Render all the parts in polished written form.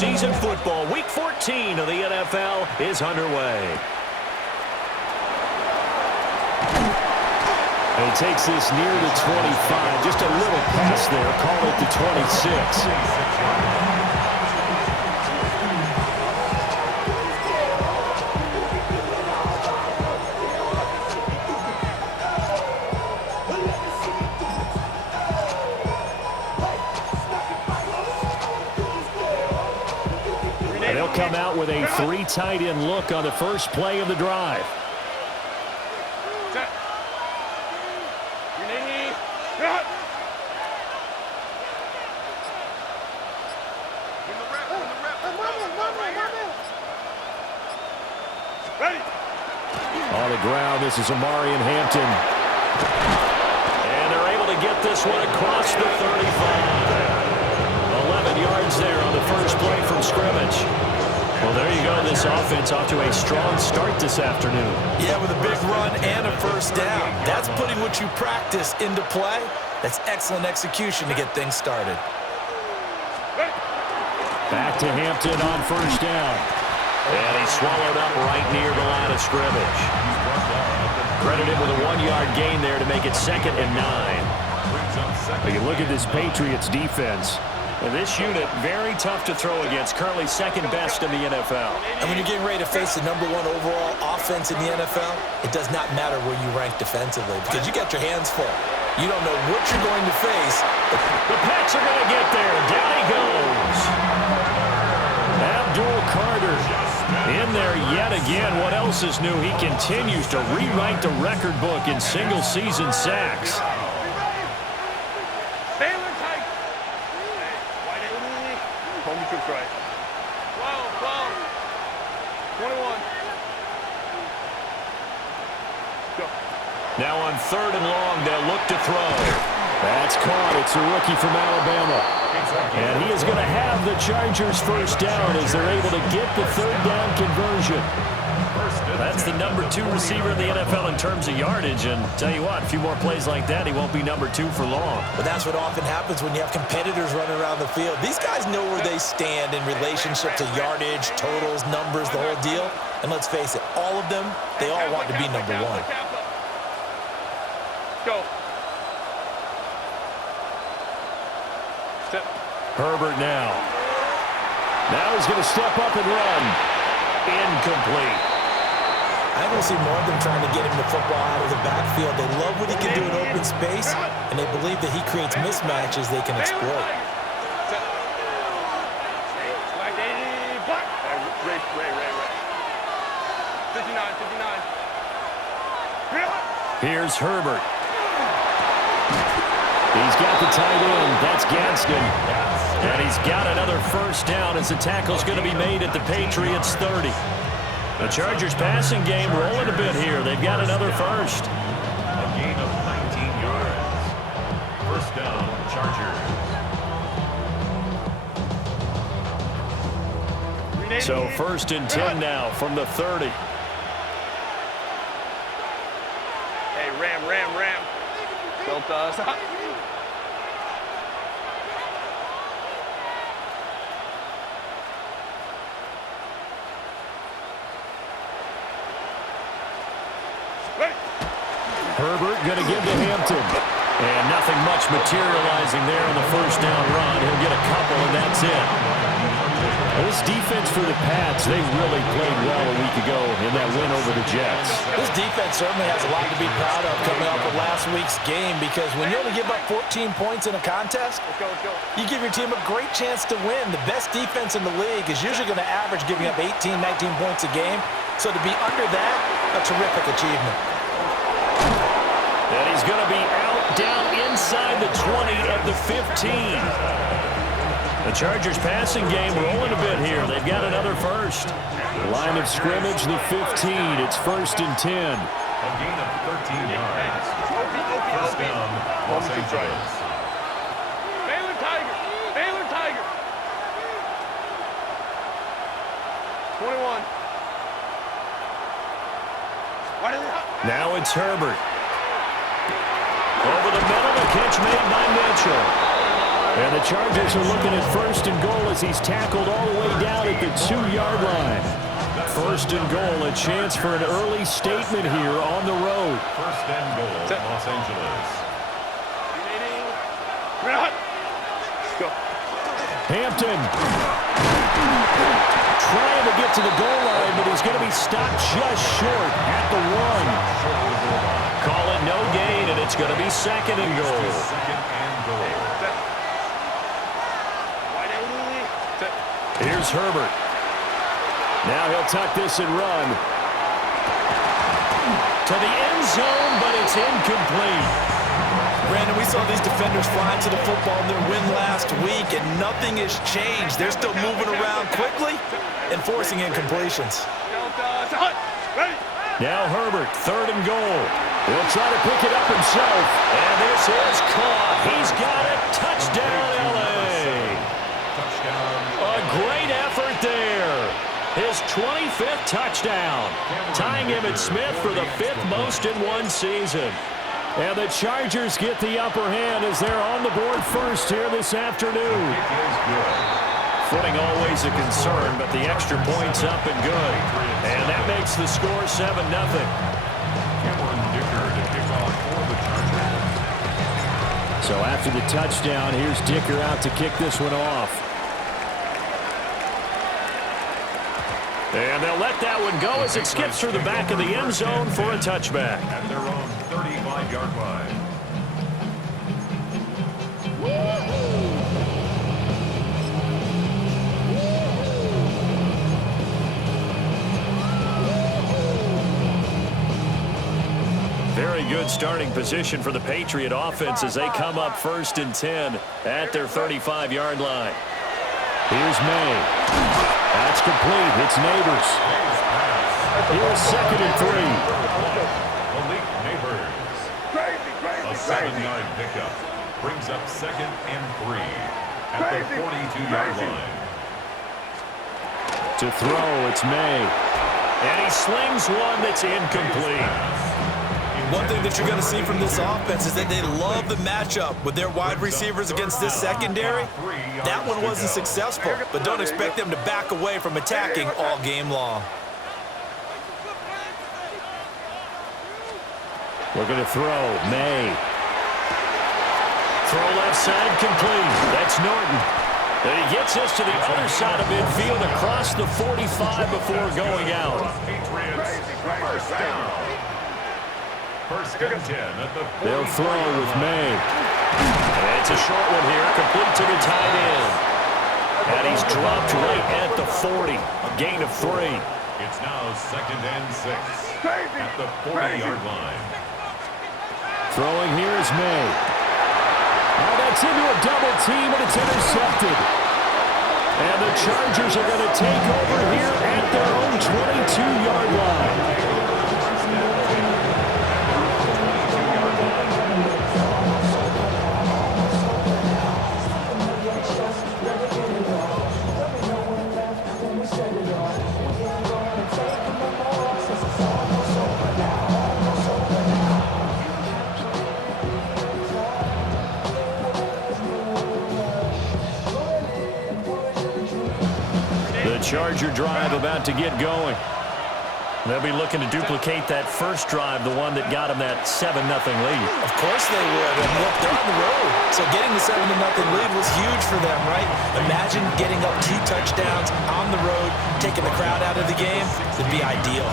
season football. Week 14 of the NFL is underway. And he takes this near the 25. Just a little pass there. Call it the 26. And they'll come out with a 3 tight end look on the first play of the drive. On the ground, this is Amari and Hampton. And they're able to get this one across the 35. 11 yards there on the first play from scrimmage. Well, there you go. This offense off to a strong start this afternoon. Yeah, with a big run and a first down. That's putting what you practice into play. That's excellent execution to get things started. Back to Hampton on first down. And he's swallowed up right near the line of scrimmage. Credited with a 1-yard gain there to make it 2nd and 9. But you look at this Patriots defense. And this unit, very tough to throw against. Currently second best in the NFL. And when you're getting ready to face the #1 overall offense in the NFL, it does not matter where you rank defensively because you got your hands full. You don't know what you're going to face. The Pats are going to get there. Down he goes. Abdul Carter in there yet again. What else is new? He continues to rewrite the record book in single-season sacks. Right. 12, 21. Go. Now on 3rd and long, they'll look to throw. That's caught. It's a rookie from Alabama. And he is going to have the Chargers first down as they're able to get the 3rd down conversion. That's the #2 receiver in the NFL in terms of yardage. And tell you what, a few more plays like that, he won't be #2 for long. But that's what often happens when you have competitors running around the field. These guys know where they stand in relationship to yardage, totals, numbers, the whole deal. And let's face it, all of them, they all want to be #1. Go. Step. Herbert now. Now he's going to step up and run. Incomplete. I don't see more of them trying to get him the football out of the backfield. They love what he can do in open space, and they believe that he creates mismatches they can exploit. Ray. 59. Here's Herbert. He's got the tight end. That's Gadsden. And he's got another first down as the tackle's going to be made at the Patriots 30. The Chargers passing game rolling a bit here. They've got another first. A gain of 19 yards. First down, Chargers. So 1st and 10 now from the 30. Hey, Ram. Built us. Herbert going to give to Hampton. And nothing much materializing there on the first down run. He'll get a couple, and that's it. This defense for the Pats, they really played well a week ago in that win over the Jets. This defense certainly has a lot to be proud of coming off of last week's game because when you only give up 14 points in a contest, you give your team a great chance to win. The best defense in the league is usually going to average giving up 18, 19 points a game. So to be under that, a terrific achievement. And he's going to be out down inside the 20 at the 15. The Chargers passing game rolling a bit here. They've got another first. Line of scrimmage, the 15. It's 1st and 10. A gain of 13 yards. First down, Los Angeles. Baylor Tiger. 21. Now it's Herbert. Over the middle, the catch made by Mitchell. And the Chargers are looking at first and goal as he's tackled all the way down at the 2-yard line. First and goal, a chance for an early statement here on the road. First and goal, Los Angeles. Go. Hampton trying to get to the goal line, but he's going to be stopped just short at the 1. Call it no gain, and it's going to be second and goal. Second and goal. Here's Herbert. Now he'll tuck this and run. To the end zone, but it's incomplete. Brandon, we saw these defenders flying to the football in their win last week, and nothing has changed. They're still moving around quickly and forcing incompletions. Now Herbert, third and goal. He'll try to pick it up himself. And this is caught. He's got it. Touchdown, L.A. Touchdown. A great effort there. His 25th touchdown, tying him at Smith for the 5th most in one season. And the Chargers get the upper hand as they're on the board first here this afternoon. Footing always a concern, but the extra point's up and good. And that makes the score 7-0. So after the touchdown, here's Dicker out to kick this one off. And they'll let that one go as it skips through the back of the end zone for a touchback. At their own 35-yard line. Very good starting position for the Patriot offense as they come up first and 10 at their 35-yard line. Here's May. That's complete. It's Neighbors. Here's second and 3. Malik Neighbors. A 7-yard pickup brings up second and 3 at the 42-yard line. To throw, it's May. And he slings one that's incomplete. One thing that you're going to see from this offense is that they love the matchup with their wide receivers against this secondary. That one wasn't successful, but don't expect them to back away from attacking all game long. Looking to throw, May. Throw left side complete. That's Norton. And he gets us to the other side of midfield across the 45 before going out. Patriots first down. First and 10 at the 40. They'll throw with May. And it's a short one here, complete to the tight end. And he's dropped right at the 40, a gain of 3. It's now second and 6 at the 40-yard line. Throwing here is May. Oh, that's into a double team, and it's intercepted. And the Chargers are going to take over here at their own 22-yard line. Charger drive about to get going. They'll be looking to duplicate that first drive, the one that got them that 7-0 lead. Of course they would. And look, they're on the road. So getting the 7-0 lead was huge for them, right? Imagine getting up 2 touchdowns on the road, taking the crowd out of the game. It'd be ideal.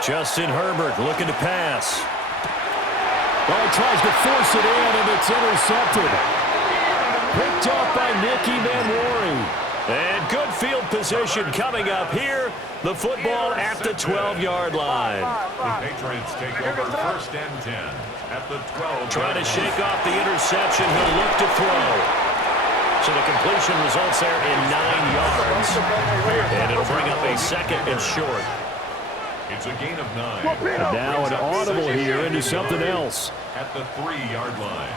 Justin Herbert looking to pass. Well, he tries to force it in, and it's intercepted. Picked off by Nicky Manwari. And good field position coming up here. The football at the 12-yard line. The Patriots take over first and 10 at the 12. Trying to shake off the interception. He'll look to throw. So the completion results there in 9 yards. And it'll bring up a second and short. It's a gain of 9. And now an audible here into something else. At the 3-yard line.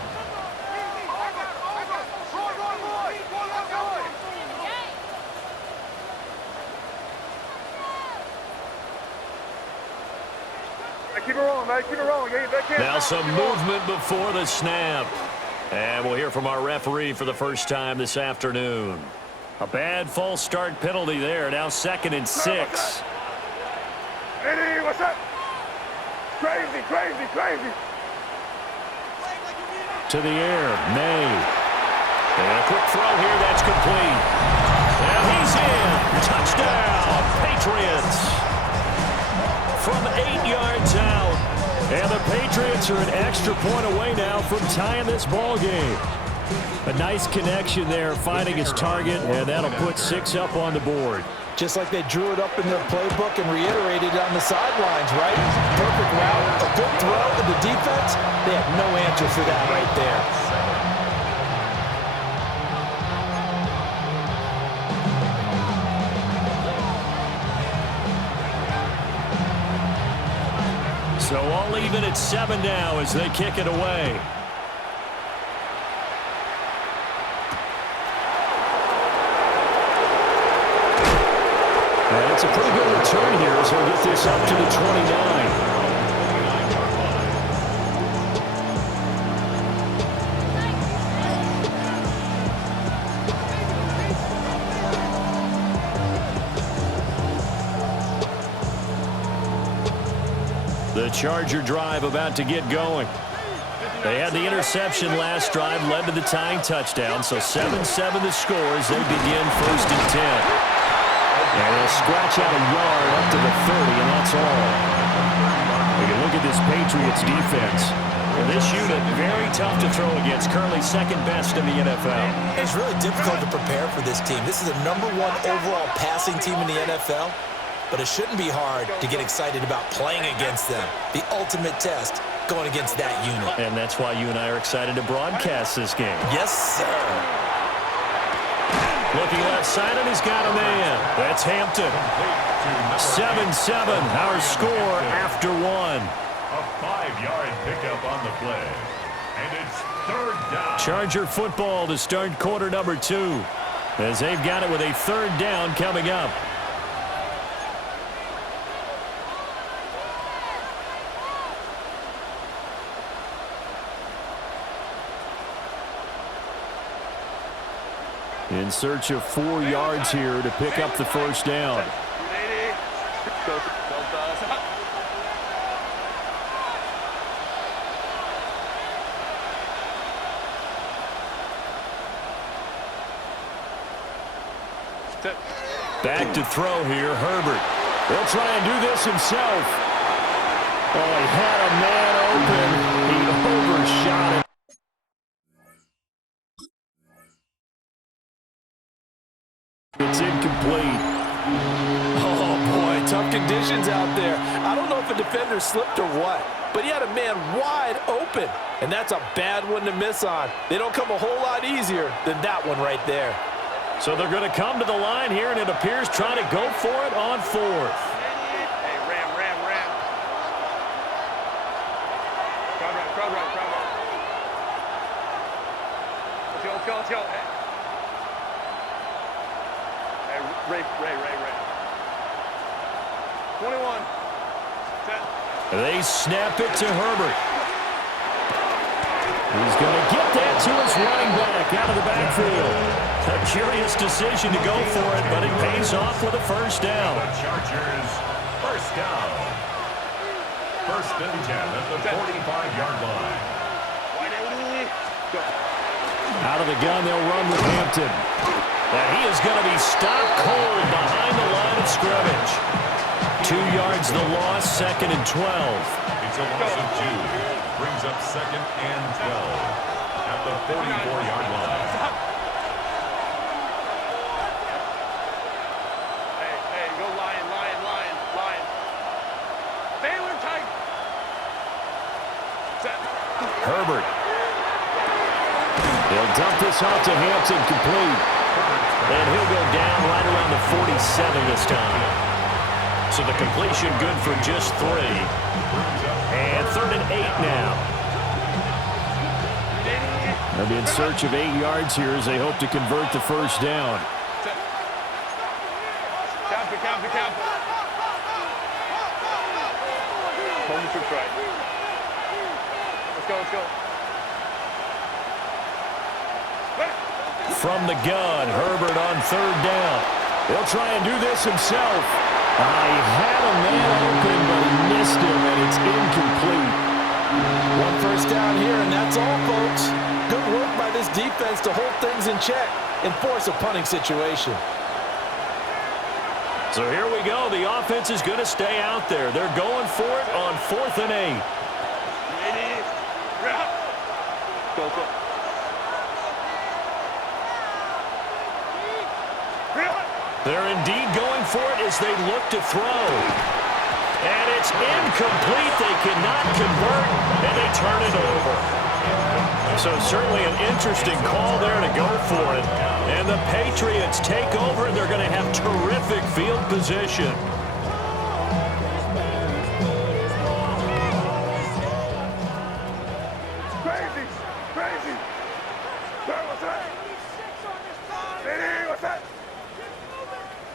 Keep it rolling, man. Keep it rolling. Now some movement before the snap. And we'll hear from our referee for the first time this afternoon. A bad false start penalty there. Now 2nd and 6. Eddie, what's up? Crazy. To the air, May. And a quick throw here. That's complete. And he's in. Touchdown, Patriots. From 8 yards out. And the Patriots are an extra point away now from tying this ball game. A nice connection there, finding his target, and that'll put 6 up on the board. Just like they drew it up in their playbook and reiterated it on the sidelines, right? Perfect route, a good throw, and the defense, they have no answer for that right there. So all even at 7 now as they kick it away. And it's a pretty good return here as he'll get this up to the 29. The Charger drive about to get going. They had the interception last drive, led to the tying touchdown, so 7-7 the score as they begin 1st and 10. And they'll scratch out a yard up to the 30, and that's all. We can look at this Patriots defense. And this unit, very tough to throw against, currently 2nd best in the NFL. It's really difficult to prepare for this team. This is the #1 overall passing team in the NFL. But it shouldn't be hard to get excited about playing against them. The ultimate test going against that unit. And that's why you and I are excited to broadcast this game. Yes, sir. Looking left side, and he's got a man. That's Hampton. 7-7, our score after 1. A 5-yard pickup on the play. And it's 3rd down. Charger football to start quarter number 2. As they've got it with a 3rd down coming up. In search of 4 yards here to pick up the 1st down. Back to throw here, Herbert. He'll try and do this himself. Oh, he had a man open. He overshot it. It's incomplete. Oh, boy, tough conditions out there. I don't know if a defender slipped or what, but he had a man wide open, and that's a bad one to miss on. They don't come a whole lot easier than that one right there. So they're going to come to the line here, and it appears trying to go for it on 4th. Hey, ram. Crowd right. Let's go. Ray. 21. 10. They snap it to Herbert. He's going to get that to his running back out of the backfield. A curious decision to go for it, but it pays off with a 1st down. The Chargers, 1st down. 1st and 10 at the 45-yard line. Out of the gun, they'll run with Hampton. And he is going to be stopped cold behind the line of scrimmage. 2 yards the loss, 2nd and 12. It's a loss of 2. Brings up 2nd and 12 at the 44-yard line. Hey, go Lion. Baylor tight. Set. Herbert. He'll dump this off to Hampton, complete. And he'll go down right around the 47 this time. So the completion good for just 3. And 3rd and 8 now. They'll be in search of 8 yards here as they hope to convert the first down. Count. Home to try. Let's go. From the gun, Herbert on 3rd down. He'll try and do this himself. He had a man open, but he missed him, and it's incomplete. 1 first down here, and that's all, folks. Good work by this defense to hold things in check and force a punting situation. So here we go. The offense is going to stay out there. They're going for it on 4th and 8. Go. They're indeed going for it as they look to throw. And it's incomplete. They cannot convert, and they turn it over. So certainly an interesting call there to go for it. And the Patriots take over, and they're going to have terrific field position. Crazy. What's that? Hey, what's that?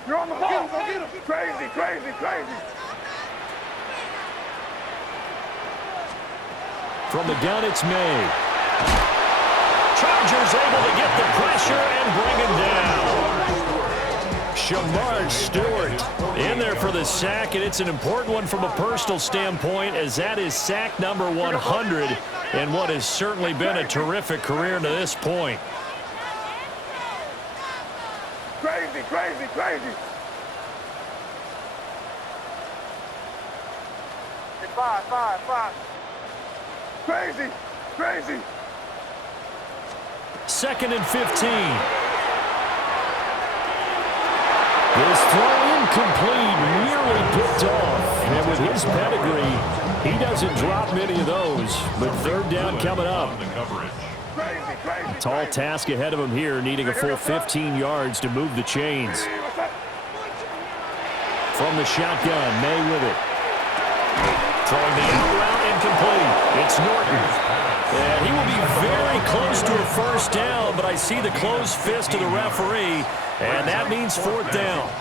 You're on the ball. Go get him. Crazy. From the gun, it's May. Chargers able to get the pressure and bring him down. Shamar Stewart in there for the sack, and it's an important one from a personal standpoint, as that is sack number 100 in what has certainly been a terrific career to this point. Crazy. Hey, five. Crazy. 2nd and 15. This throw incomplete, nearly picked off. And with his pedigree, he doesn't drop many of those. But 3rd down coming up. Tall task ahead of him here, needing a full 15 yards to move the chains. From the shotgun, May with it. Throwing the out route incomplete. It's Norton. And he will be very close to a first down, but I see the closed fist of the referee, and that means 4th down.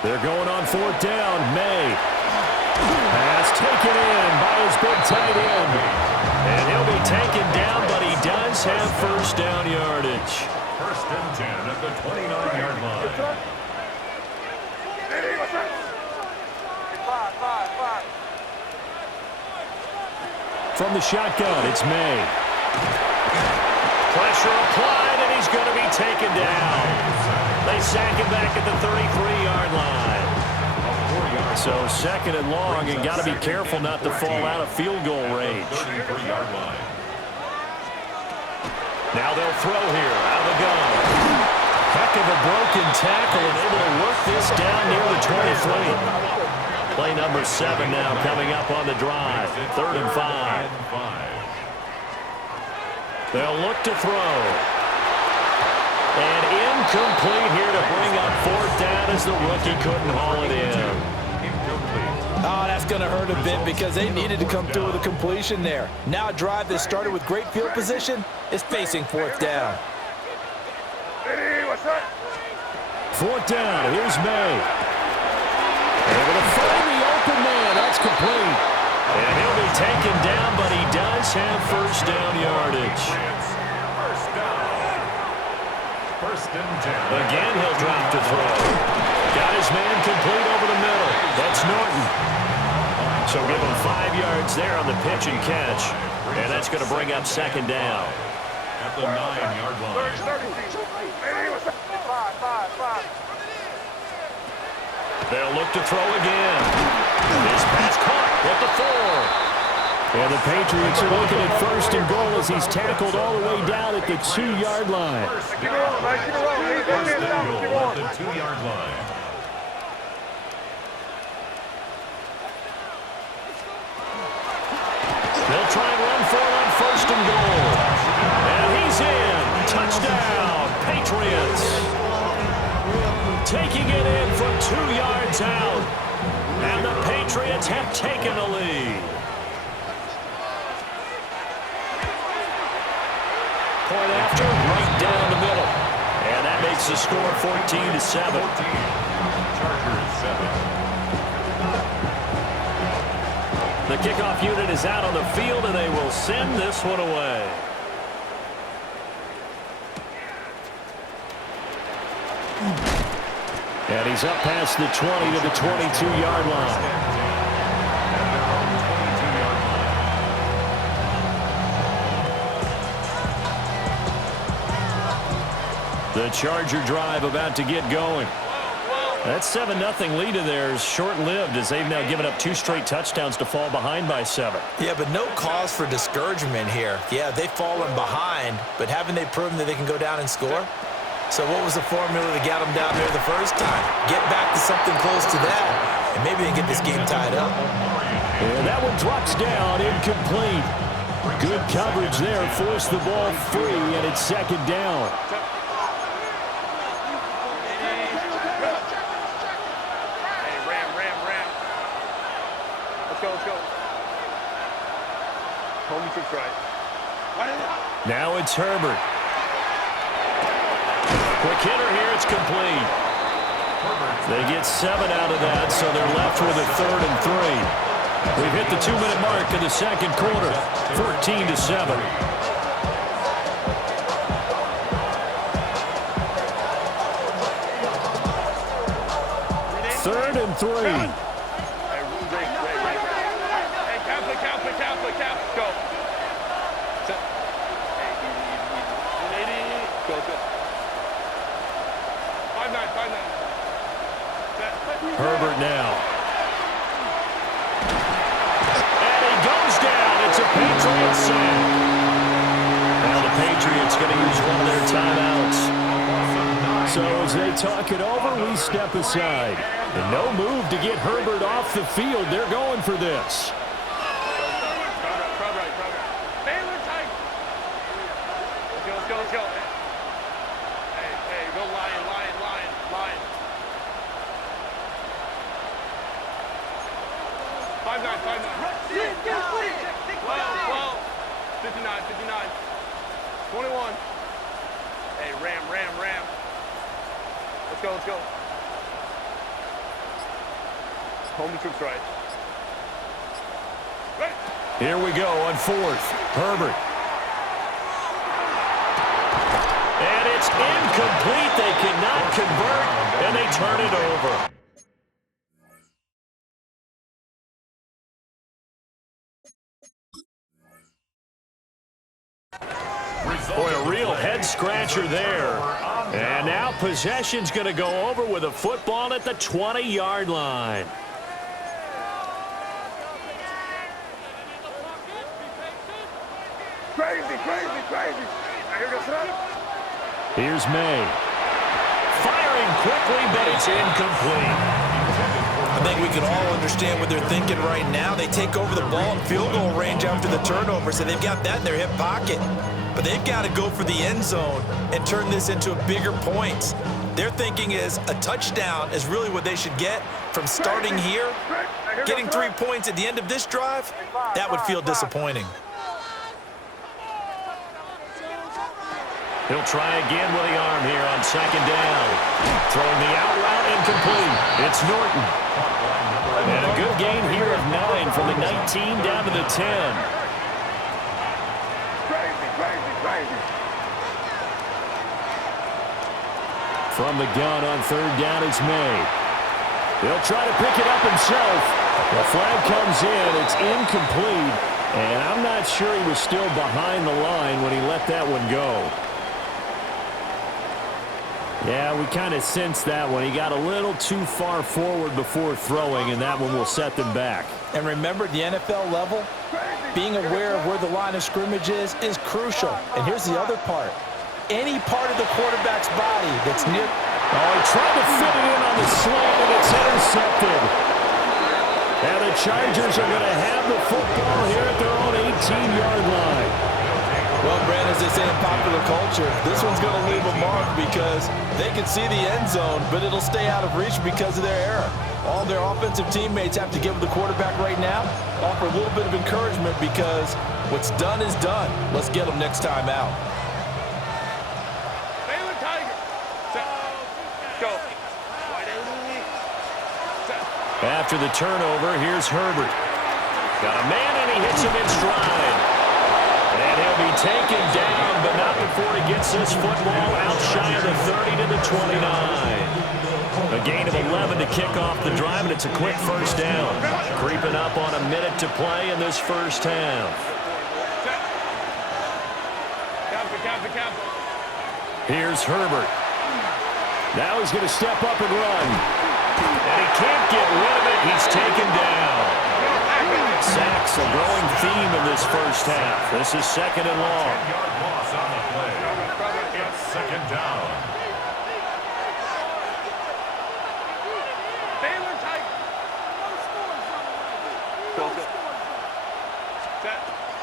They're going on 4th down. May. Pass taken in by his big tight end. And he'll be taken down, but he does have first down yardage. 1st and 10 at the 29-yard line. Five. From the shotgun, it's May. Pressure applied, and he's going to be taken down. They sack him back at the 33-yard line. So 2nd and long, and got to be careful not to fall out of field goal range. 33-yard line. Now they'll throw here out of the gun. Heck of a broken tackle, and able to work this down near the 23. Play number 7 now coming up on the drive. 3rd and 5. They'll look to throw. And incomplete here to bring up 4th down as the rookie couldn't haul it in. Oh, that's going to hurt a bit because they needed to come through with a completion there. Now a drive that started with great field position is facing 4th down. 4th down, here's May. Able to find the open man. That's complete. And he'll be taken down, but he does have first down yardage. First and 10. Again, he'll drop to throw. Got his man complete over the middle. That's Norton. So give him 5 yards there on the pitch and catch. And that's going to bring up 2nd down. At the 9-yard line. They'll look to throw again. This pass caught at the 4. And the Patriots are looking at 1st and goal as he's tackled all the way down at the 2-yard line. First and goal at the 2-yard line. They'll try and run for it on 1st and goal. And he's in. Touchdown, Patriots. Taking it in from 2 yards out. And the Patriots have taken the lead. Point after, right down the middle. And that makes the score 14-7. Chargers 7. The kickoff unit is out on the field, and they will send this one away. And he's up past the 20 to the 22-yard line. The Charger drive about to get going. That 7-0 lead of theirs short-lived as they've now given up 2 straight touchdowns to fall behind by 7. Yeah, but no cause for discouragement here. Yeah, they've fallen behind, but haven't they proven that they can go down and score? So what was the formula that got them down there the first time? Get back to something close to that, and maybe they can get this game tied up. And that one drops down, incomplete. Good coverage there, forced the ball free, and it's 2nd down. Now it's Herbert. Quick hitter here, it's complete. They get 7 out of that, so they're left with a 3rd and 3. We've hit the 2-minute mark in the 2nd quarter, 14-7. Third and 3. Herbert now. And he goes down. It's a Patriots sack. Now the Patriots going to use one of their timeouts. So as they talk it over, we step aside. And no move to get Herbert off the field. They're going for this. Let's go. Hey, go Lion. 5-9. 12, 59. 21. Hey, Ram. Let's go. Home troops right. Ready. Here we go on 4th. Herbert. And it's incomplete. They cannot convert, and they turn it over. Boy, a real head-scratcher there. And now possession's going to go over with a football at the 20-yard line. Crazy. Here's May. Firing quickly, but it's incomplete. I think we can all understand what they're thinking right now. They take over the ball in field goal range after the turnover, so they've got that in their hip pocket. But they've got to go for the end zone and turn this into a bigger points. Their thinking is a touchdown is really what they should get from starting here. Getting 3 points at the end of this drive, that would feel disappointing. He'll try again with the arm here on 2nd down. Throwing the out route incomplete. It's Norton. And a good gain here of 9 from the 19 down to the 10. Crazy. From the gun on 3rd down, it's May. He'll try to pick it up himself. The flag comes in. It's incomplete. And I'm not sure he was still behind the line when he let that one go. Yeah, we kind of sensed that one. He got a little too far forward before throwing, and that one will set them back. And remember, the NFL level, being aware of where the line of scrimmage is crucial. And here's the other part. Any part of the quarterback's body that's near... Oh, he tried to fit it in on the slant, and it's intercepted. And the Chargers are going to have the football here at their own 18-yard line. Well, Brandon, as they say in popular culture, this one's going to leave a mark because they can see the end zone, but it'll stay out of reach because of their error. All their offensive teammates have to give the quarterback right now, offer a little bit of encouragement because what's done is done. Let's get them next time out. After the turnover, here's Herbert. Got a man, and he hits him in stride. And he'll be taken down, but not before he gets this football out shy of the 30 to the 29. A gain of 11 to kick off the drive, and it's a quick first down. Creeping up on a minute to play in this first half. Here's Herbert. Now he's going to step up and run. And he can't get rid of it. He's taken down. Sacks a growing theme in this first half. This is second and long. 10-yard loss on the play. It's second down.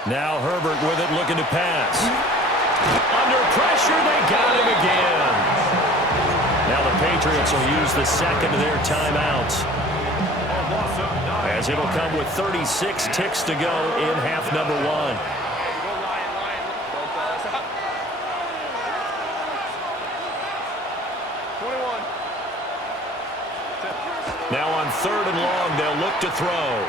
Now Herbert with it, looking to pass. Under pressure, they got him again. Now the Patriots will use the second of their timeouts, as it'll come with 36 ticks to go in half number one. Now on third and long, they'll look to throw.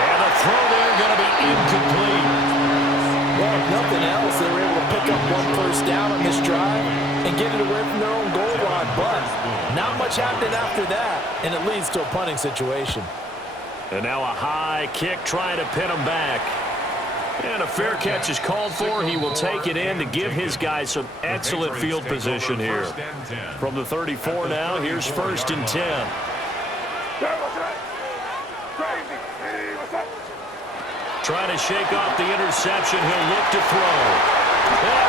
And the throw there going to be incomplete. Well, if nothing else, they were able to pick up one first down on this drive and get it away from their own goal line. But not much happened after that, and it leads to a punting situation. And now a high kick trying to pin him back. And a fair catch is called for. He will take it in to give his guys some excellent field position here. From the 34 now, here's first and 10. Trying to shake off the interception. He'll look to throw. All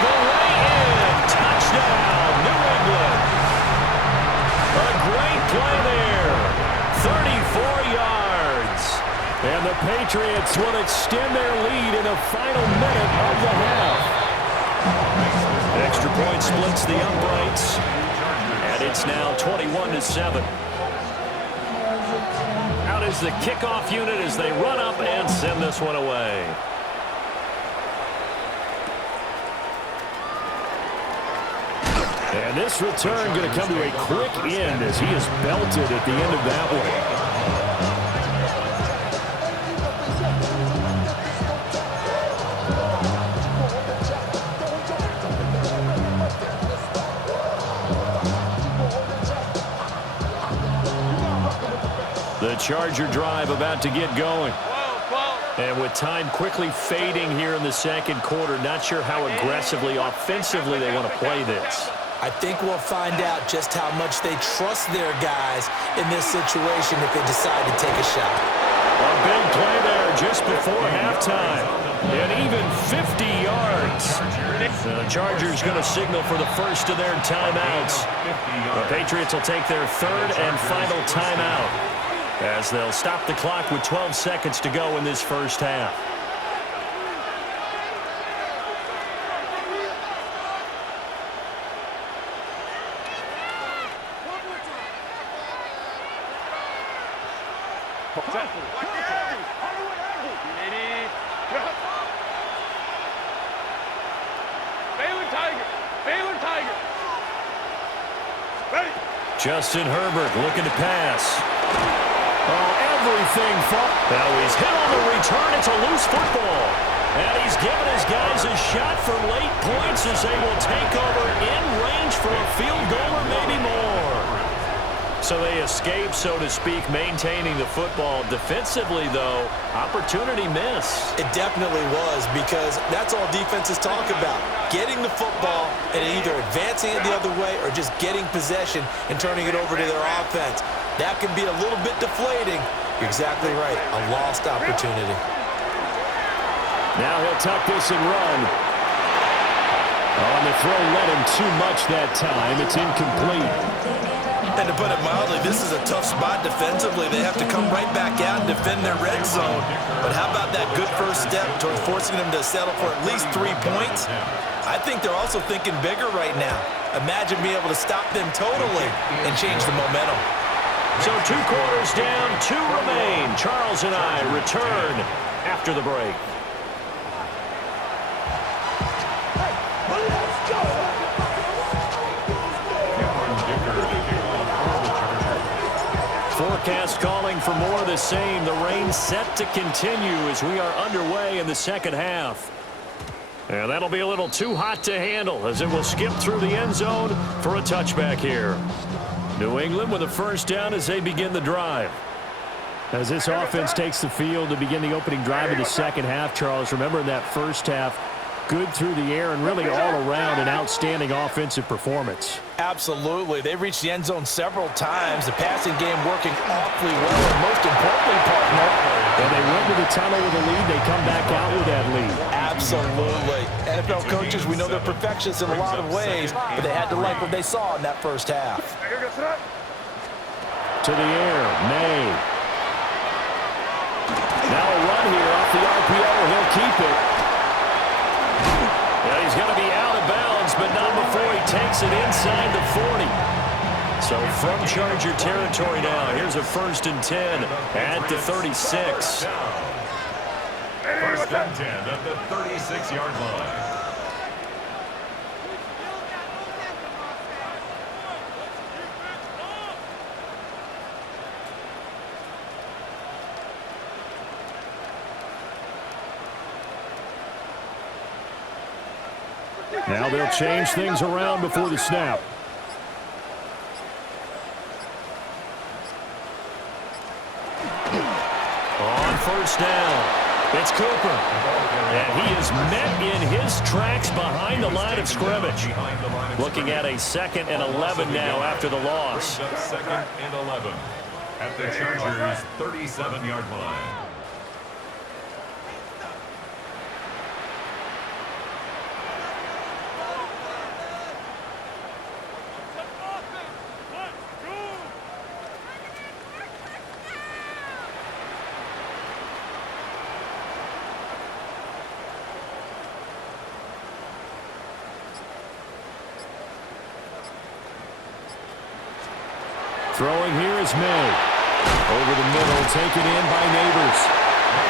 the way in. Touchdown, New England. A great play there. 34 yards. And the Patriots will extend their lead in the final minute of the half. Extra point splits the uprights. And it's now 21-7. Out is the kickoff unit as they run up and send this one away. And this return going to come to a quick end as he is belted at the end of that one. The Charger drive about to get going. And with time quickly fading here in the second quarter, not sure how aggressively, offensively they want to play this. I think we'll find out just how much they trust their guys in this situation if they decide to take a shot. A big play there just before halftime. And even 50 yards. The Chargers going to signal for the first of their timeouts. The Patriots will take their third and final timeout, as they'll stop the clock with 12 seconds to go in this first half. Justin Herbert looking to pass. Everything fought. Now he's hit on the return. It's a loose football. And he's given his guys a shot for late points as they will take over in range for a field goal or maybe more. So they escape, so to speak, maintaining the football. Defensively, though, opportunity miss. It definitely was, because that's all defenses talk about. Getting the football and either advancing it the other way or just getting possession and turning it over to their offense. That can be a little bit deflating. You're exactly right. A lost opportunity. Now he'll tuck this and run. On the throw led him too much that time. It's incomplete. And to put it mildly, this is a tough spot defensively. They have to come right back out and defend their red zone. But how about that good first step towards forcing them to settle for at least 3 points? I think they're also thinking bigger right now. Imagine being able to stop them totally and change the momentum. So 2 quarters down, 2 remain. Charles and I return after the break. Forecast calling for more of the same. The rain set to continue as we are underway in the second half. And that'll be a little too hot to handle as it will skip through the end zone for a touchback here. New England with a first down as they begin the drive. As this offense takes the field to begin the opening drive of the second half, Charles, remember in that first half, good through the air and really all around an outstanding offensive performance. Absolutely. They reached the end zone several times. The passing game working awfully well. And most importantly, partner, when they went to the tunnel with a lead, they come back out with that lead. Absolutely. NFL coaches, we know they're perfectionists in a lot of ways, but they had to like what they saw in that first half. To the air, May. Now a run here off the RPO. He'll keep it. Yeah, he's going to be out of bounds, but not before he takes it inside the 40. So from Charger territory now, here's a 1st and 10 at the 36. 1st and 10 at the 36-yard line. Now they'll change things around before the snap. On first down, it's Cooper. And he is met in his tracks behind the line of scrimmage. Looking at a 2nd and 11 now after the loss. 2nd and 11 at the Chargers' 37-yard line. Throwing here is May. Over the middle, taken in by Neighbors.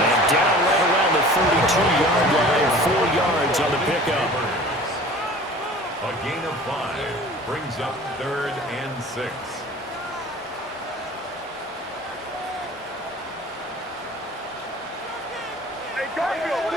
And down right around the 32-yard line, 4 yards on the pickup. A gain of 5 brings up 3rd and 6. Hey, Garfield!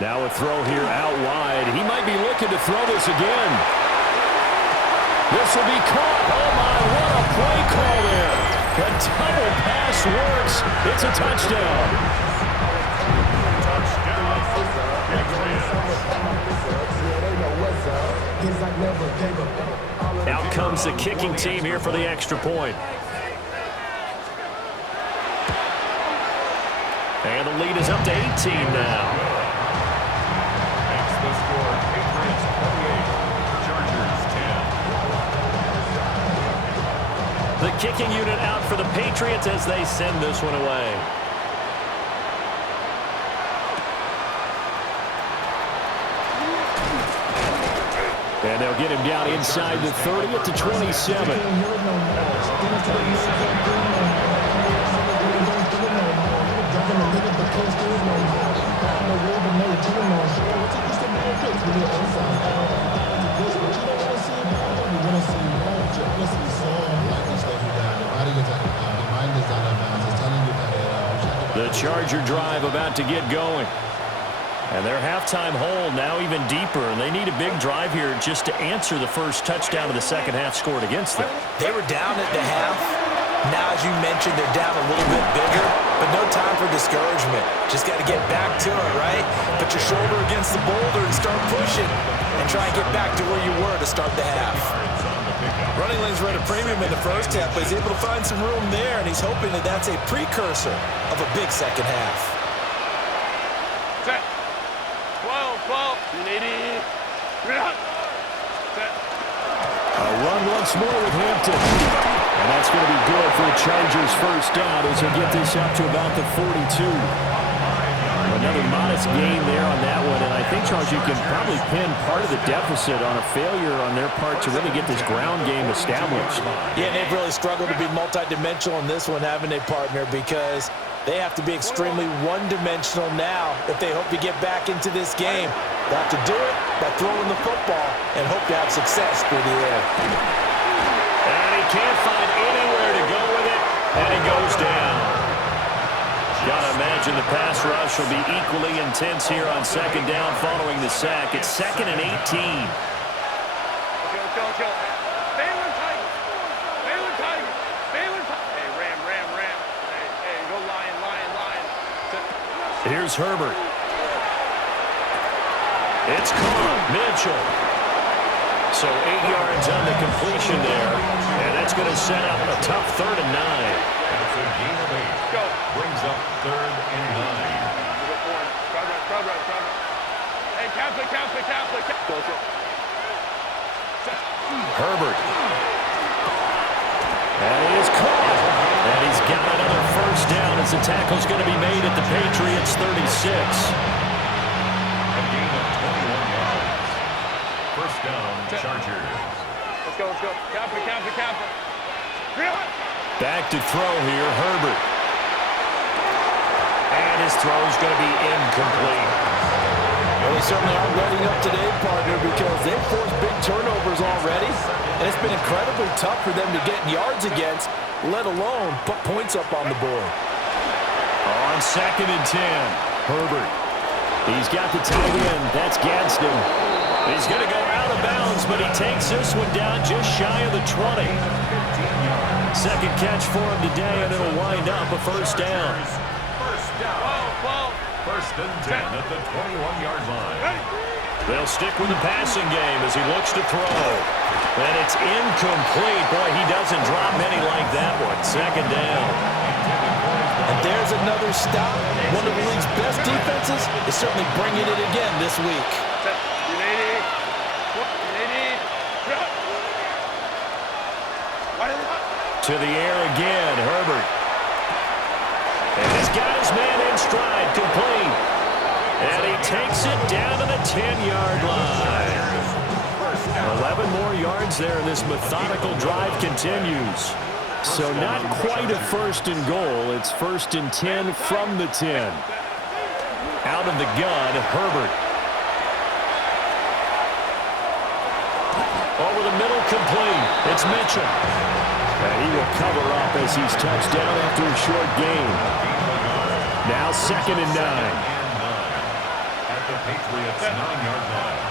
Now a throw here out wide. He might be looking to throw this again. This will be caught. Oh, my, what a play call there. The double pass works. It's a touchdown. Out comes the kicking team here for the extra point. And the lead is up to 18 now. The score, Patriots 28, Chargers 10. The kicking unit out for the Patriots as they send this one away. And they'll get him down inside the 30 at the 27. The Charger drive about to get going. And their halftime hole now even deeper, and they need a big drive here just to answer the first touchdown of the second half scored against them. They were down at the half. Now, as you mentioned, they're down a little bit bigger, but no time for discouragement. Just got to get back to it, right? Put your shoulder against the boulder and start pushing, and try and get back to where you were to start the half. Running lanes were at a premium in the first half, but he's able to find some room there, and he's hoping that that's a precursor of a big second half. Set. 12. You need it. Set. A run once more with Hampton. And that's going to be good for the Chargers' first down as they get this up to about the 42. Another modest gain there on that one, and I think, Charles, you can probably pin part of the deficit on a failure on their part to really get this ground game established. Yeah, and they've really struggled to be multidimensional in this one, haven't they, partner? Because they have to be extremely one-dimensional now if they hope to get back into this game. They have to do it by throwing the football and hope to have success through the air. And he can't find anywhere to go with it, and he goes down. Gotta imagine the pass rush will be equally intense here on second down following the sack. It's 2nd and 18. Let's go. Baylor Tiger. Hey, Ram. Hey, go Lion. Here's Herbert. It's caught. Mitchell. So 8 yards on the completion there. And that's going to set up a tough 3rd and 9. That's a gain of 8. Go. Brings up 3rd and 9. Crowd run. Hey, Catholic. Go. Herbert. And he is caught. And he's got another first down as the tackle's going to be made at the Patriots 36. A gain of 21 yards. First down, Chargers. Let's go. Catholic. Back to throw here, Herbert. And his throw's going to be incomplete. Well, they certainly aren't letting up today, partner, because they've forced big turnovers already, and it's been incredibly tough for them to get yards against, let alone put points up on the board. On 2nd and 10, Herbert. He's got the tight end. That's Gadsden. He's going to go out of bounds, but he takes this one down just shy of the 20. Second catch for him today, and it'll wind up a first down. First and 10 at the 21-yard line. They'll stick with the passing game as he looks to throw. And it's incomplete. Boy, he doesn't drop many like that one. Second down. And there's another stop. One of the league's best defenses is certainly bringing it again this week. To the air again, Herbert. And he's got his man in stride, complete. And he takes it down to the 10-yard line. 11 more yards there, and this methodical drive continues. So not quite a 1st and goal. It's 1st and 10 from the 10. Out of the gun, Herbert. Over the middle, complete. It's Mitchell. And he will cover up as he's touched down after a short gain. Now 2nd and 9. At the Patriots' 9-yard line.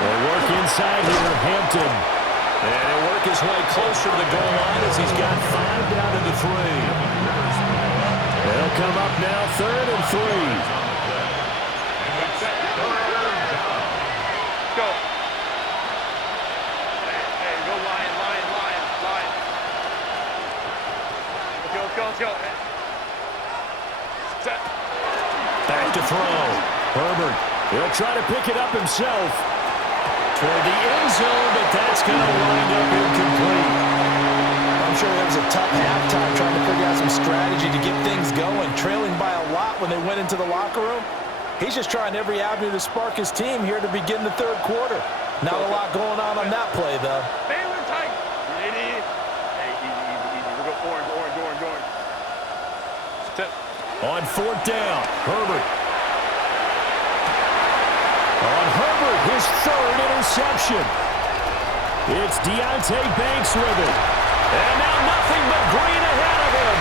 They'll work inside here, Hampton. And he'll work his way closer to the goal line as he's got 5 down to the 3. They'll come up now 3rd and 3. Go. Hey, go Lion. Let's go. Set. Back to throw. Herbert. He'll try to pick it up himself. Toward the end zone, but that's going to wind up incomplete. I'm sure there was a tough halftime trying to figure out some strategy to get things going, trailing by a lot when they went into the locker room. He's just trying every avenue to spark his team here to begin the 3rd quarter. Not a lot going on that play, though. Baylor Tiger. Hey, easy. We'll go orange. Set. On 4th down, Herbert. On Herbert, his 3rd interception. It's Deonte Banks with it. And now nothing but green ahead of him.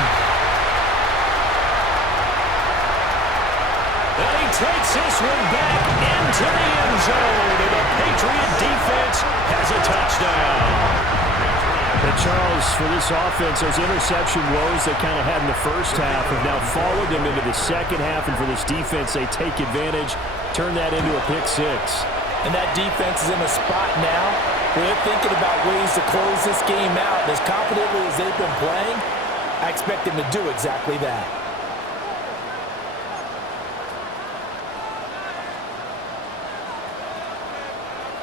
And he takes this one back into the end zone. And the Patriot defense has a touchdown. And Charles, for this offense, those interception woes they kind of had in the first half have now followed them into the second half. And for this defense, they take advantage, turn that into a pick six. And that defense is in a spot now where they're thinking about ways to close this game out. And as confidently as they've been playing, I expect them to do exactly that.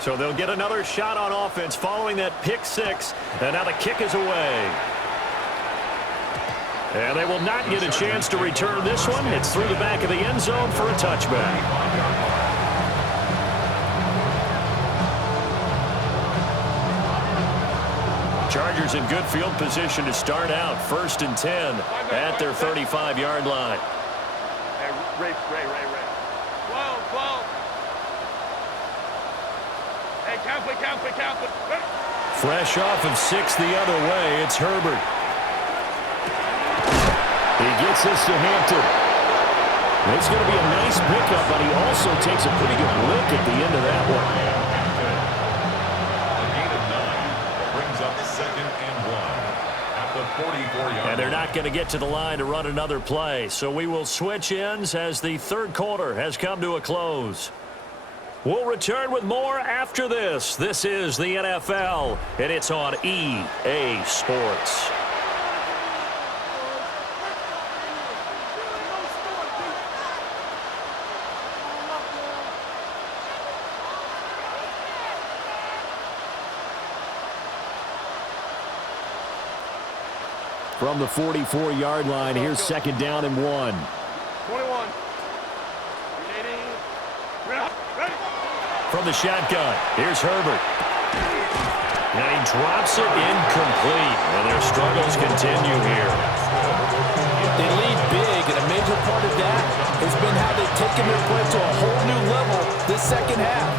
So they'll get another shot on offense following that pick six. And now the kick is away. And they will not get a chance to return this one. It's through the back of the end zone for a touchback. Chargers in good field position to start out. 1st and 10 at their 35-yard line. Hey, Ray. 12. Hey, count it. Fresh off of 6 the other way, it's Herbert. He gets this to Hampton. It's going to be a nice pickup, but he also takes a pretty good lick at the end of that one. A gain of 9 brings up 2nd and 1 at the 44-yard line. And they're not going to get to the line to run another play. So we will switch ends as the third quarter has come to a close. We'll return with more after this. This is the NFL, and it's on EA Sports. From the 44-yard line, here's 2nd down and 1. 21. From the shotgun, here's Herbert. And he drops it incomplete, and their struggles continue here. They lead big, and a major part of that has been how they've taken their play to a whole new level this second half.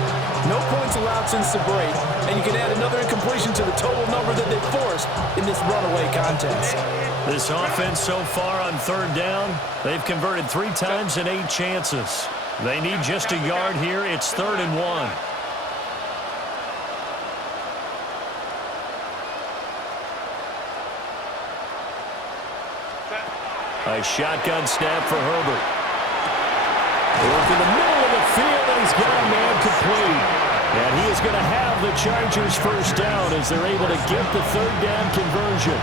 No points allowed since the break, and you can add another incompletion to the total number that they forced in this runaway contest. This offense so far on 3rd down, they've converted 3 times in 8 chances. They need just a yard here. It's 3rd and 1. A shotgun snap for Herbert. Work in the middle of the field, and he's got a man complete. And he is going to have the Chargers 1st down as they're able to get the 3rd down conversion.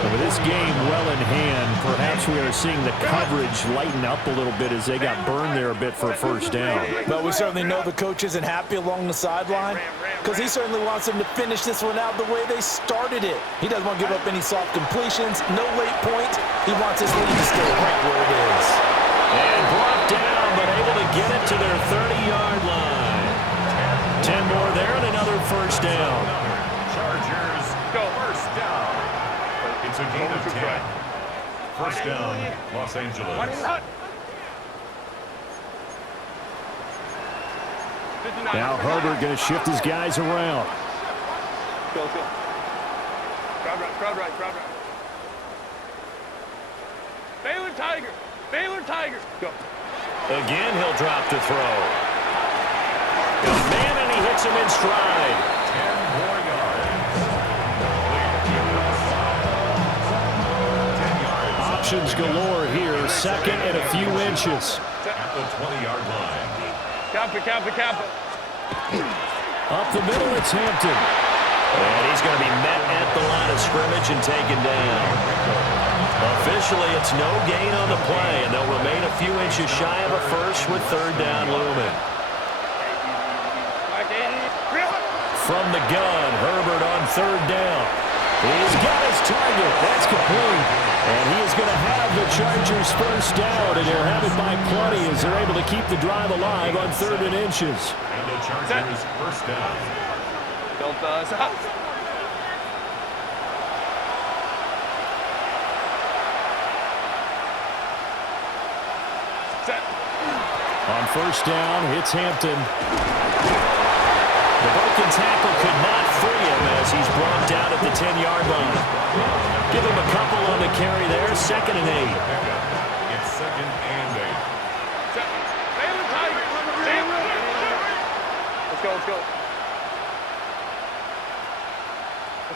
And with this game well in hand, perhaps we are seeing the coverage lighten up a little bit as they got burned there a bit for a 1st down. But we certainly know the coach isn't happy along the sideline because he certainly wants them to finish this one out the way they started it. He doesn't want to give up any soft completions, no late points. He wants his lead to stay right where it is. And brought down, but able to get it to their 30-yard line. 10 more there and another 1st down. Chargers go 1st down. It's a gain of 10. 1st down, Los Angeles. Now Herbert going to shift his guys around. Go. Crowd right. Baylor Tiger. Go. Again, he'll drop to throw. Man, and he hits him in stride. 10 more yards. 10 yards. Options galore here. 2nd and a few inches. At the 20-yard line. Cap it. Up the middle, it's Hampton. And he's going to be met at the line of scrimmage and taken down. Officially, it's no gain on the play, and they'll remain a few inches shy of a 1st with 3rd down looming. From the gun, Herbert on 3rd down. He's got his target. That's complete. And he is going to have the Chargers 1st down, and they'll have it by plenty as they're able to keep the drive alive on 3rd and inches. And the Chargers 1st down. Delta stop. On 1st down, it's Hampton. The broken tackle could not free him as he's brought down at the 10-yard line. Give him a couple on the carry there. 2nd and 8. It's 2nd and 8. Baylor Tiger. Let's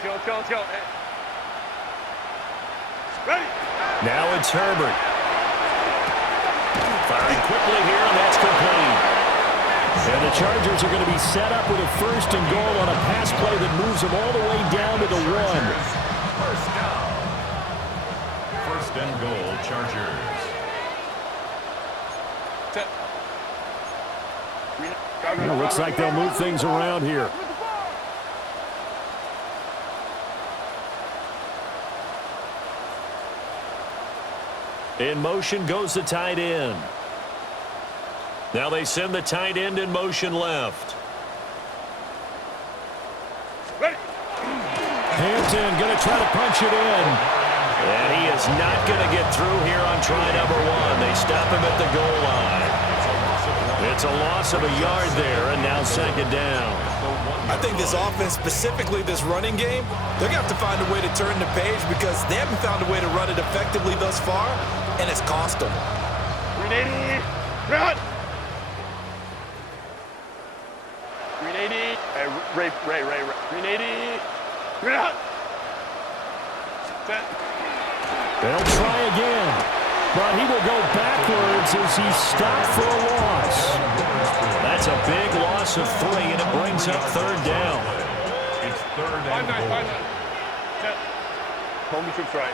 go. Let's go. Ready. Now it's Herbert. Firing quickly here, and that's complete. And the Chargers are going to be set up with a 1st and goal on a pass play that moves them all the way down to the 1. First down. 1st and goal, Chargers. It looks like they'll move things around here. In motion goes the tight end. Now they send the tight end in motion left. Ready. Hampton going to try to punch it in. And he is not going to get through here on try number 1. They stop him at the goal line. It's a loss of a yard there, and now 2nd down. I think this offense, specifically this running game, they're going to have to find a way to turn the page because they haven't found a way to run it effectively thus far, and it's cost them. 380. Run. 380. Hey, Ray. 380. Run. Set. They'll try again, but he will go backwards as he's stopped for a loss. That's a big loss of 3, and it brings up 3rd down. It's 3rd and goal. Set. Home troops right.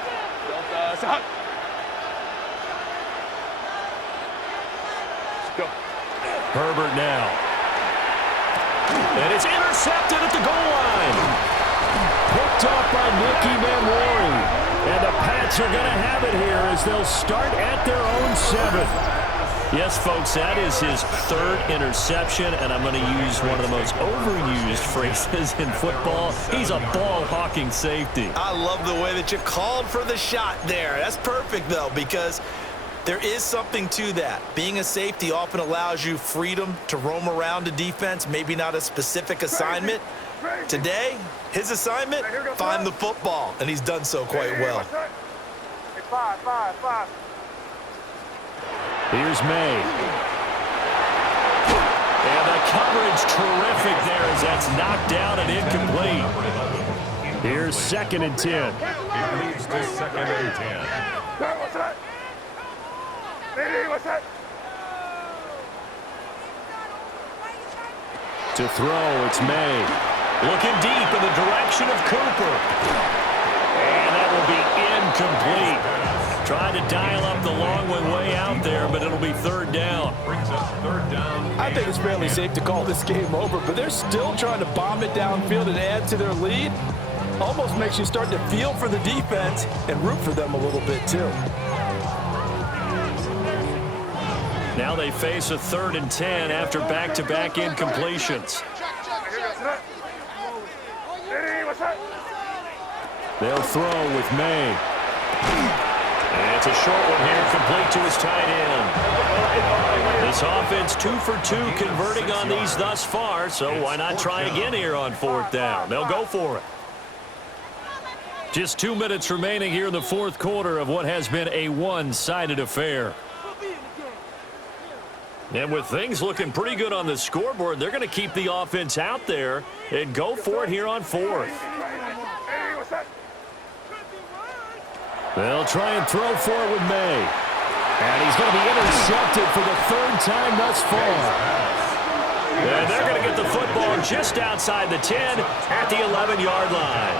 Stop. Go. Herbert now. And it's intercepted at the goal line. Picked up by Nicky Manwari. And the Pats are going to have it here as they'll start at their own 7th. Yes, folks, that is his 3rd interception, and I'm going to use one of the most overused phrases in football. He's a ball-hawking safety. I love the way that you called for the shot there. That's perfect, though, because there is something to that. Being a safety often allows you freedom to roam around a defense, maybe not a specific assignment. Today, his assignment, find the football, and he's done so quite well. Five. Here's May. And the coverage terrific there as that's knocked down and incomplete. Here's 2nd and 10. It leads to 2nd and 10. What's that? What's that? To throw, it's May. Looking deep in the direction of Cooper. And that will be incomplete. Trying to dial up the long one way out there, but it'll be 3rd down. Brings up 3rd down. I think it's fairly safe to call this game over, but they're still trying to bomb it downfield and add to their lead. Almost makes you start to feel for the defense and root for them a little bit, too. Now they face a 3rd and 10 after back-to-back incompletions. They'll throw with May. And it's a short one here, complete to his tight end. This offense 2 for 2 converting on these thus far, so why not try again here on 4th down? They'll go for it. Just 2 minutes remaining here in the 4th quarter of what has been a one-sided affair. And with things looking pretty good on the scoreboard, they're going to keep the offense out there and go for it here on 4th. They'll try and throw for it with May. And he's going to be intercepted for the 3rd time thus far. And they're going to get the football just outside the 10 at the 11-yard line.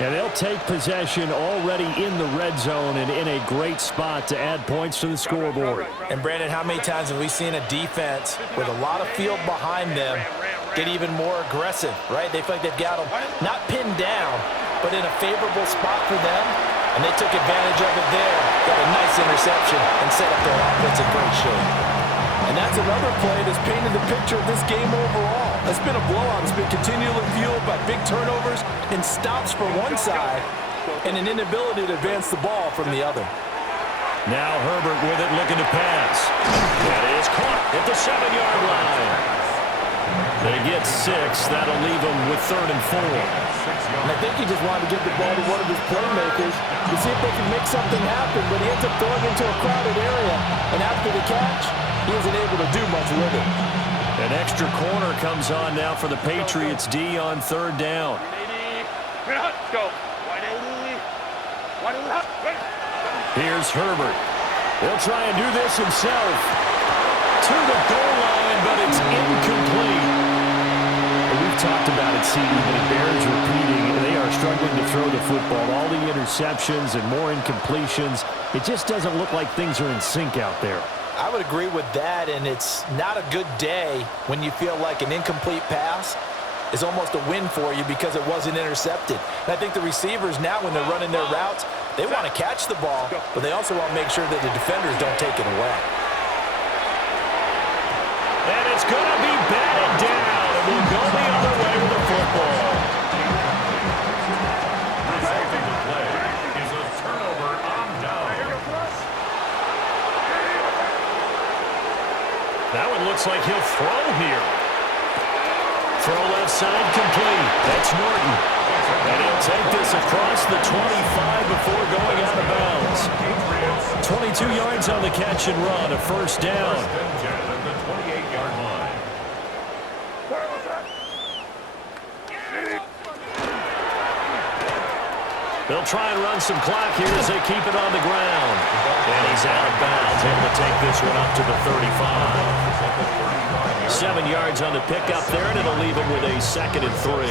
And they'll take possession already in the red zone and in a great spot to add points to the scoreboard. And, Brandon, how many times have we seen a defense with a lot of field behind them get even more aggressive, right? They feel like they've got them not pinned down, but in a favorable spot for them, and they took advantage of it there. Got a nice interception and set up their offense in great shape. And that's another play that's painted the picture of this game overall. It's been a blowout. It's been continually fueled by big turnovers and stops for one side and an inability to advance the ball from the other. Now Herbert with it, looking to pass. That is caught at the 7-yard line. They get 6. That'll leave them with 3rd and 4. And I think he just wanted to give the ball to one of his playmakers to see if they can make something happen, but he ends up throwing into a crowded area. And after the catch, he isn't able to do much with it. An extra corner comes on now for the Patriots D on 3rd down. Go. Here's Herbert. He'll try and do this himself. To the goal line, but it's incomplete. We've talked about it, CD, but it bears repeating. They are struggling to throw the football. All the interceptions and more incompletions. It just doesn't look like things are in sync out there. I would agree with that, and it's not a good day when you feel like an incomplete pass is almost a win for you because it wasn't intercepted. And I think the receivers now, when they're running their routes, they want to catch the ball, but they also want to make sure that the defenders don't take it away. And it's going to be batted down, and we'll go the other way with the football. Resulting the play is a turnover on down. That one looks like he'll throw here. Throw left side complete. That's Norton. And he'll take this across the 25 before going out of bounds. 22 yards on the catch and run, a first down. First and 10 at the 28-yard line. They'll try and run some clock here as they keep it on the ground. And he's out of bounds, able to take this one up to the 35. 7 yards on the pickup there, and it'll leave him with a 2nd and 3.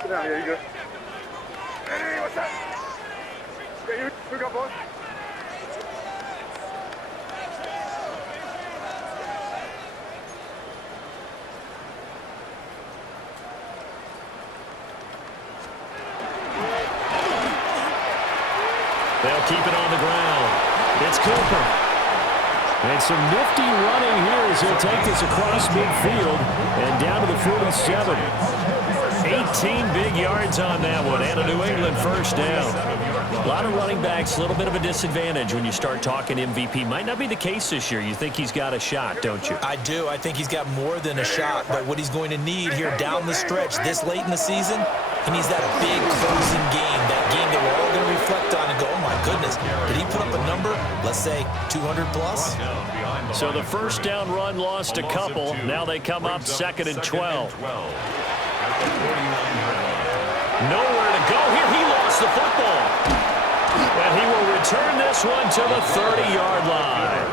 Sit down, here you go. Hey, what's up? Yeah, you go, boy. They'll keep it on the ground. It's Cooper. And some nifty running here as he'll take this across midfield and down to the 47. 18 big yards on that one, and a New England first down. A lot of running backs, a little bit of a disadvantage when you start talking MVP. Might not be the case this year. You think he's got a shot, don't you? I do. I think he's got more than a shot, but what he's going to need here down the stretch this late in the season, he needs that big closing game, that game that we're all going to reflect on and go, oh my goodness, did he put up a number, let's say 200 plus? So the first down run lost a couple. Now they come up 2nd and 12. Nowhere to go here. He lost the football. And he will return this one to the 30-yard line.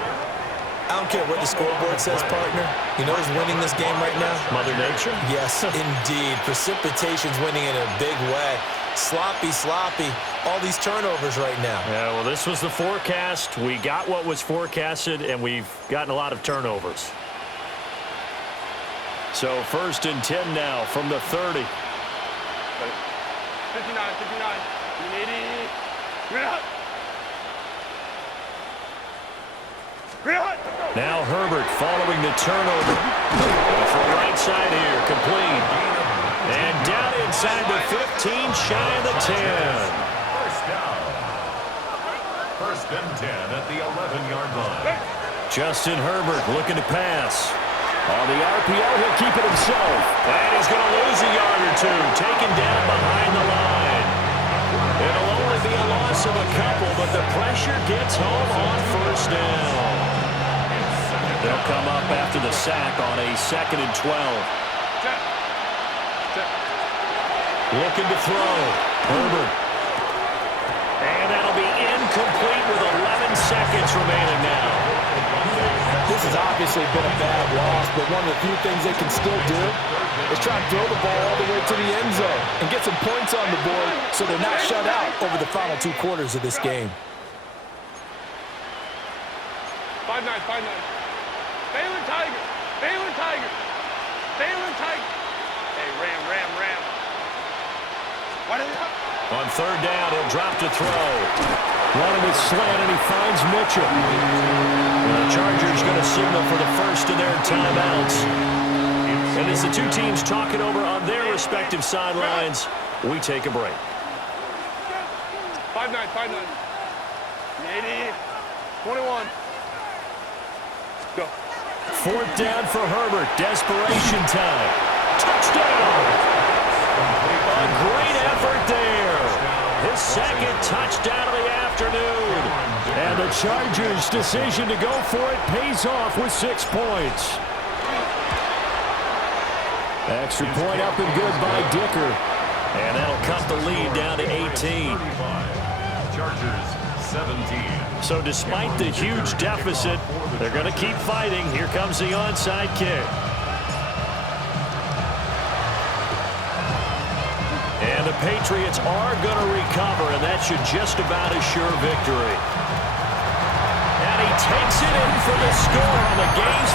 I don't care what the scoreboard says, partner. You know who's winning this game right now? Mother Nature? Yes, indeed. Precipitation's winning in a big way. Sloppy, sloppy. All these turnovers right now. Yeah, well, this was the forecast. We got what was forecasted, and we've gotten a lot of turnovers. So 1st and 10 now from the 30. 59, 59. 80. Now Herbert following the turnover. From right side here, complete. And down inside the 15, shy of the 10. First down. 1st and 10 at the 11-yard line. Justin Herbert looking to pass. On the RPO, he'll keep it himself. And he's going to lose a yard or two, taken down behind the line. It'll only be a loss of a couple, but the pressure gets home on first down. They'll come up after the sack on a 2nd and 12. Looking to throw. Herbert. And that'll be incomplete with 11 seconds remaining now. This has obviously been a bad loss, but one of the few things they can still do is try and throw the ball all the way to the end zone and get some points on the board so they're not shut out over the final 2 quarters of this game. 5-9, 5-9. Baylor Tiger. Baylor Tiger. Baylor Tiger. Hey, Ram. What is it? On 3rd down, he'll drop to throw. Running with slant, and he finds Mitchell. And the Chargers going to signal for the first of their timeouts. And as the two teams talk it over on their respective sidelines, we take a break. 5-9, 5-9. 80. 21. Go. 4th down for Herbert. Desperation time. Touchdown! A great effort there. His 2nd touchdown of the afternoon. And the Chargers' decision to go for it pays off with 6 points. Extra point up and good by Dicker. And that'll cut the lead down to 18. Chargers 17. So despite the huge deficit, they're going to keep fighting. Here comes the onside kick. And the Patriots are going to recover, and that should just about assure victory. And he takes it in for the score on the game's